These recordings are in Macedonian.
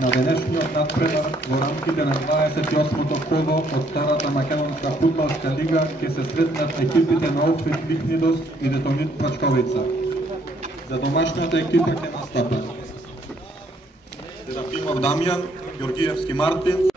Na današnjo nadprevar v raмките на 28-то коло од Старата Македонска фудбалска лига ќе се сретнат екипите на Охрид Лихнидос и Детонит Прачковица. За домашната екипа ќе настапат Серафимов Дамјан, Ѓоргиевски Мартин,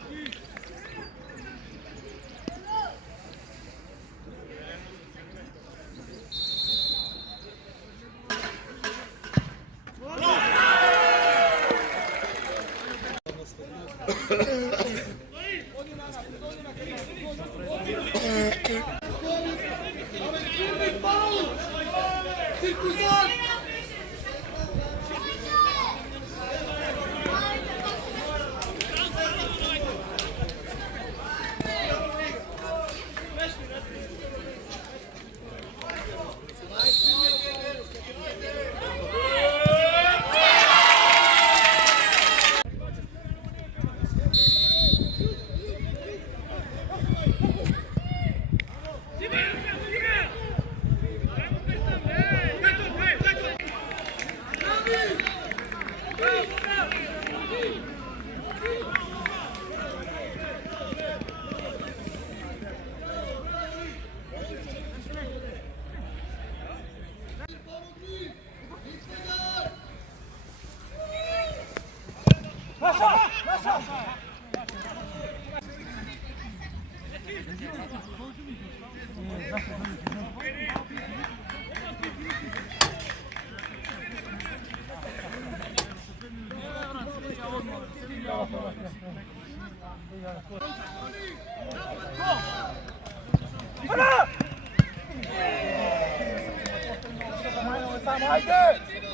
Haydi!